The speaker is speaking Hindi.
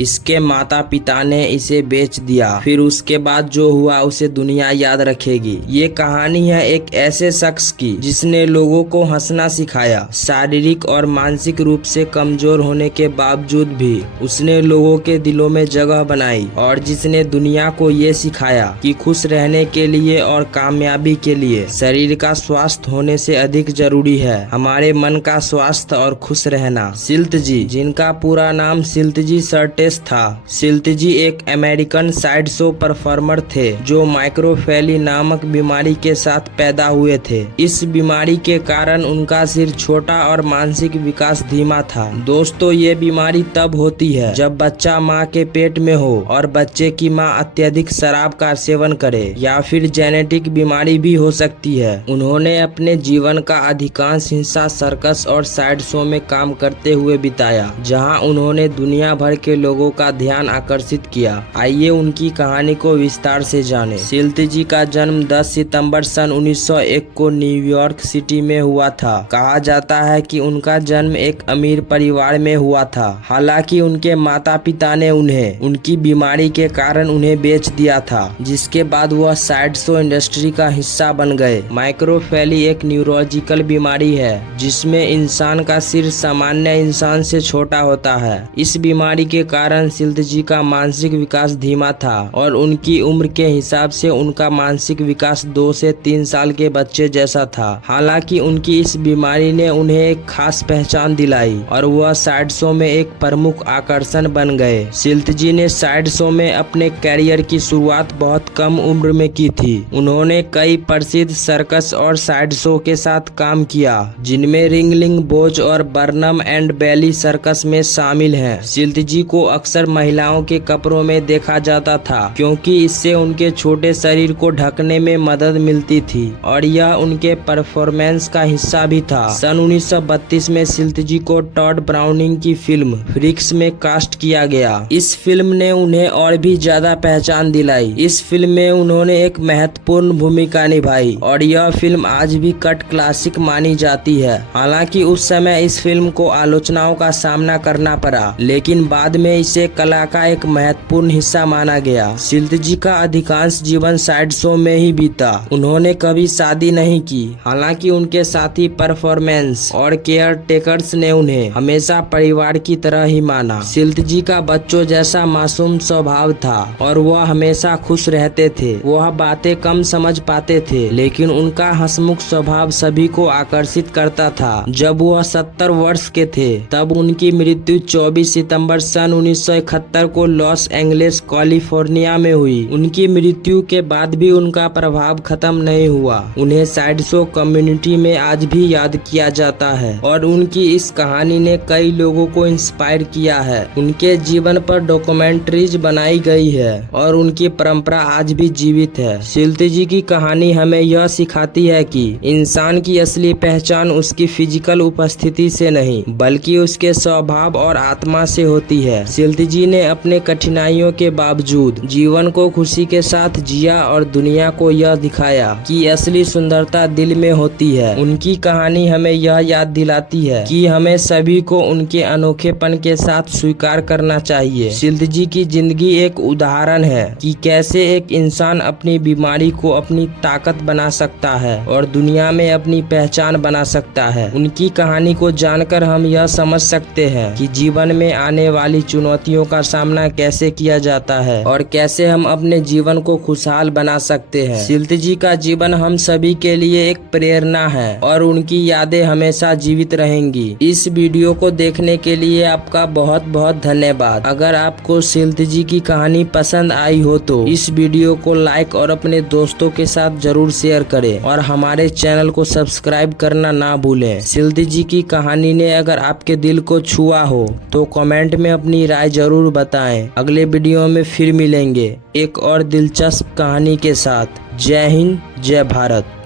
इसके माता पिता ने इसे बेच दिया, फिर उसके बाद जो हुआ उसे दुनिया याद रखेगी। ये कहानी है एक ऐसे शख्स की जिसने लोगों को हंसना सिखाया। शारीरिक और मानसिक रूप से कमजोर होने के बावजूद भी उसने लोगों के दिलों में जगह बनाई और जिसने दुनिया को ये सिखाया कि खुश रहने के लिए और कामयाबी के लिए शरीर का स्वास्थ्य होने से अधिक जरूरी है हमारे मन का स्वास्थ्य और खुश रहना। शिल्तजी, जिनका पूरा नाम शिल्तजी सर्टेस था। शिल्तजी एक अमेरिकन साइड शो परफॉर्मर थे जो माइक्रोफेली नामक बीमारी के साथ पैदा हुए थे। इस बीमारी के कारण उनका सिर छोटा और मानसिक विकास धीमा था। दोस्तों, ये बीमारी तब होती है जब बच्चा माँ के पेट में हो और बच्चे की माँ अत्यधिक शराब का सेवन करे, या फिर जेनेटिक बीमारी भी हो सकती है। उन्होंने अपने जीवन का अधिकांश हिस्सा सर्कस और साइड शो में काम करते हुए बिताया, जहां उन्होंने दुनिया भर के लोगों का ध्यान आकर्षित किया। आइए उनकी कहानी को विस्तार से जानें। शिल्तजी का जन्म 10 सितंबर सन 1901 को न्यूयॉर्क सिटी में हुआ था। कहा जाता है कि उनका जन्म एक अमीर परिवार में हुआ था। हालांकि उनके माता पिता ने उन्हें उनकी बीमारी के कारण उन्हें बेच दिया था, जिसके बाद वह साइड शो इंडस्ट्री का हिस्सा बन गए। माइक्रोफेली एक न्यूरोलॉजिकल बीमारी है जिसमें इंसान का सिर सामान्य इंसान से छोटा होता है। इस बीमारी के कारण शिल्तजी का मानसिक विकास धीमा था और उनकी उम्र के हिसाब से उनका मानसिक विकास 2 से 3 साल के बच्चे जैसा था। हालांकि उनकी इस बीमारी ने उन्हें एक खास पहचान दिलाई और वह साइड शो में एक प्रमुख आकर्षण बन गए। शिल्तजी ने साइड शो में अपने कैरियर की शुरुआत बहुत कम उम्र में की थी। उन्होंने कई प्रसिद्ध सर्कस और साइड शो के साथ काम किया, जिनमें रिंगलिंग बोझ और बर्नम एंड बेली सर्कस में शामिल हैं। शिल्तजी को अक्सर महिलाओं के कपड़ों में देखा जाता था क्योंकि इससे उनके छोटे शरीर को ढकने में मदद मिलती थी और यह उनके परफॉर्मेंस का हिस्सा भी था। सन 1932 में शिल्तजी को टॉड ब्राउनिंग की फिल्म फ्रीक्स में कास्ट किया गया। इस फिल्म ने उन्हें और भी ज्यादा पहचान दिलाई। इस फिल्म में उन्होंने एक महत्वपूर्ण भूमिका निभाई और यह फिल्म आज भी कट क्लासिक मानी जाती है। हालांकि उस समय इस फिल्म को आलोचनाओं का सामना करना पड़ा, लेकिन बाद में इसे कला का एक महत्वपूर्ण हिस्सा माना गया। शिल्तजी का अधिकांश जीवन साइड शो में ही बीता। उन्होंने कभी शादी नहीं की। हालांकि उनके साथी परफॉर्मेंस और केयर टेकर्स ने उन्हें हमेशा परिवार की तरह ही माना। शिल्तजी का बच्चों जैसा मासूम स्वभाव था और वह हमेशा खुश रहते थे। वह बातें कम समझ पाते थे, लेकिन उनका हंसमुख स्वभाव सभी को आकर्षित करता था। जब वह 70 वर्ष के थे तब उनकी मृत्यु 24 सितंबर सन 1971 को लॉस एंजलिस कैलिफोर्निया में हुई। उनकी मृत्यु के बाद भी उनका प्रभाव खत्म नहीं हुआ। उन्हें साइड शो कम्युनिटी में आज भी याद किया जाता है और उनकी इस कहानी ने कई लोगों को इंस्पायर किया है। उनके जीवन पर डॉक्यूमेंट्रीज बनाई गई है और उनकी परंपरा आज भी जीवित है। शिल्तजी की कहानी हमें यह सिखाती है कि इंसान की असली पहचान उसकी फिजिकल उपस्थिति से नहीं बल्कि उसके स्वभाव और आत्मा से होती है। शिल्तजी ने अपने कठिनाइयों के बावजूद जीवन को खुशी के साथ जिया और दुनिया को यह दिखाया कि असली सुंदरता दिल में होती है। उनकी कहानी हमें यह याद दिलाती है कि हमें सभी को उनके अनोखेपन के साथ स्वीकार करना चाहिए। शिल्तजी की जिंदगी एक उदाहरण है कि कैसे एक इंसान अपनी बीमारी को अपनी ताकत बना सकता है और दुनिया में अपनी पहचान बना सकता है। उनकी कहानी को जानकर हम यह समझ सकते हैं कि जीवन में आने वाली चुनौतियों का सामना कैसे किया जाता है और कैसे हम अपने जीवन को खुशहाल बना सकते हैं। शिल्तजी का जीवन हम सभी के लिए एक प्रेरणा है और उनकी यादें हमेशा जीवित रहेंगी। इस वीडियो को देखने के लिए आपका बहुत बहुत धन्यवाद। अगर आपको शिल्तजी की कहानी पसंद आई हो तो इस वीडियो को लाइक और अपने दोस्तों के साथ जरूर शेयर करें और हमारे चैनल को सब्सक्राइब करना ना भूलें। शिल्तजी की कहानी ने अगर आपके दिल को छुआ हो तो कमेंट में अपनी राय जरूर बताएं। अगले वीडियो में फिर मिलेंगे एक और दिलचस्प कहानी के साथ। जय हिंद, जय भारत।